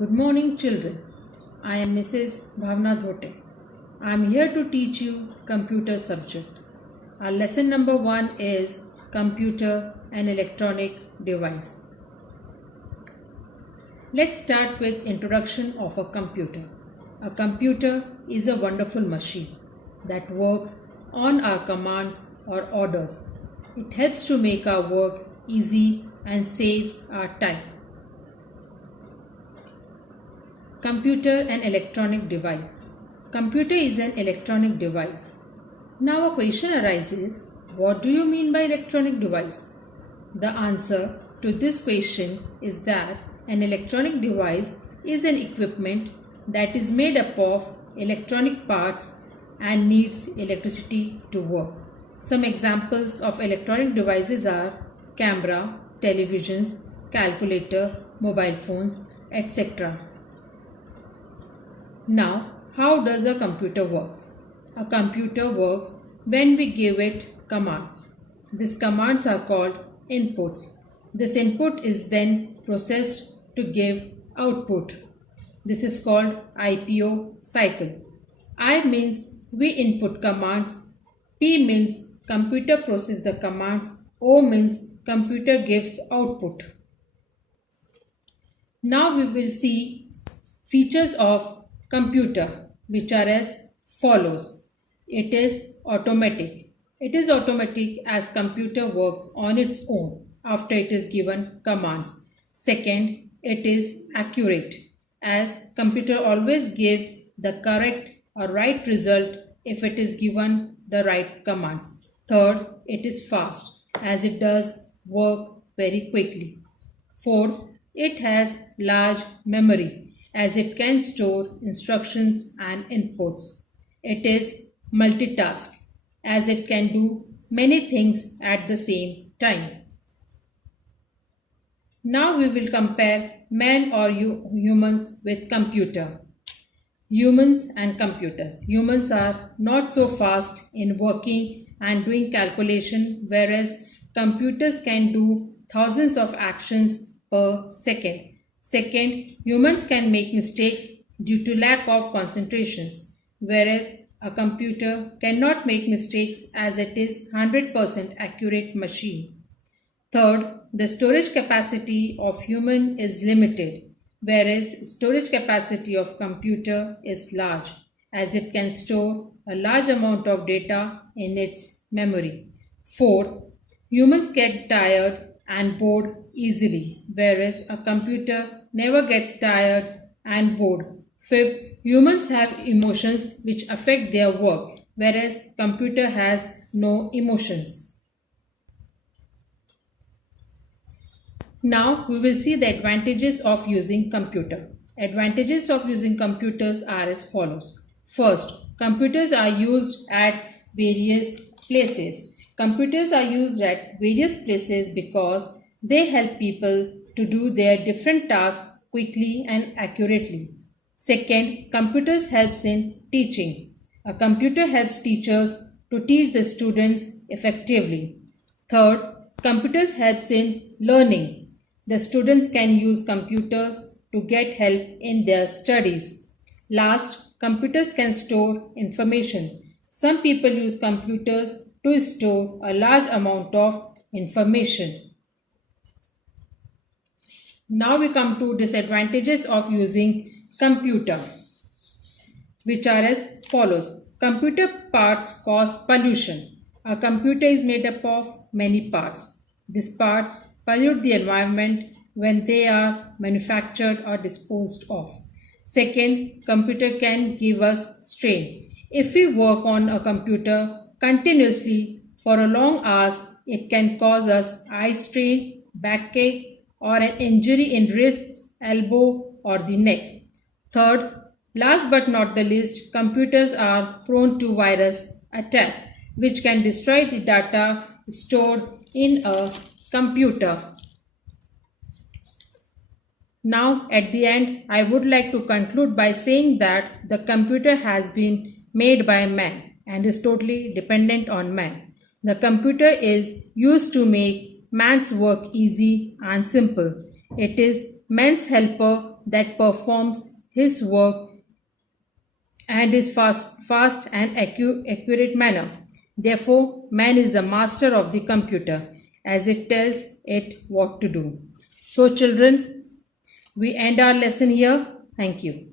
Good morning, children. I am Mrs. Bhavna Dhote. I am here to teach you computer subject. Our lesson number 1 is computer and electronic device. Let's start with introduction of a computer. A computer is a wonderful machine that works on our commands or orders. It helps to make our work easy and saves our time. Computer and electronic device. Computer is an electronic device. Now a question arises, what do you mean by electronic device? The answer to this question is that an electronic device is an equipment that is made up of electronic parts and needs electricity to work. Some examples of electronic devices are camera, televisions, calculator, mobile phones, etc. Now, how does a computer works? A computer works when we give it commands. These commands are called inputs. This input is then processed to give output. This is called IPO cycle. I means we input commands. P means computer processes the commands. O means computer gives output. Now we will see features of computer, which are as follows. It is automatic. It is automatic as computer works on its own after it is given commands. Second, it is accurate as computer always gives the correct or right result if it is given the right commands. Third, it is fast as it does work very quickly. Fourth, it has large memory as it can store instructions and inputs. It is multitask as it can do many things at the same time. Now we will compare man or humans with computer. Humans and computers. Humans are not so fast in working and doing calculation, whereas computers can do thousands of actions per second. Second, humans can make mistakes due to lack of concentrations, whereas a computer cannot make mistakes as it is 100% accurate machine. Third, the storage capacity of human is limited, whereas storage capacity of computer is large as it can store a large amount of data in its memory. Fourth, humans get tired and bored easily, whereas a computer never gets tired and bored. Fifth, humans have emotions which affect their work, whereas computer has no emotions. Now we will see the advantages of using computer. Advantages of using computers are as follows. First, computers are used at various places. Computers are used at various places because they help people to do their different tasks quickly and accurately. Second, computers helps in teaching. A computer helps teachers to teach the students effectively. Third, computers helps in learning. The students can use computers to get help in their studies. Last, computers can store information. Some people use computers to store a large amount of information. Now we come to disadvantages of using computer, which are as follows. Computer parts cause pollution. A computer is made up of many parts. These parts pollute the environment when they are manufactured or disposed of. Second, computer can give us strain. If we work on a computer continuously for a long hours, it can cause us eye strain, backache, or an injury in wrists, elbow, or the neck. Third, last but not the least, computers are prone to virus attack, which can destroy the data stored in a computer. Now, at the end, I would like to conclude by saying that the computer has been made by man and is totally dependent on man. The computer is used to make man's work easy and simple. It is man's helper that performs his work and is fast and accurate manner. Therefore, man is the master of the computer as it tells it what to do. So, children, we end our lesson here. Thank you.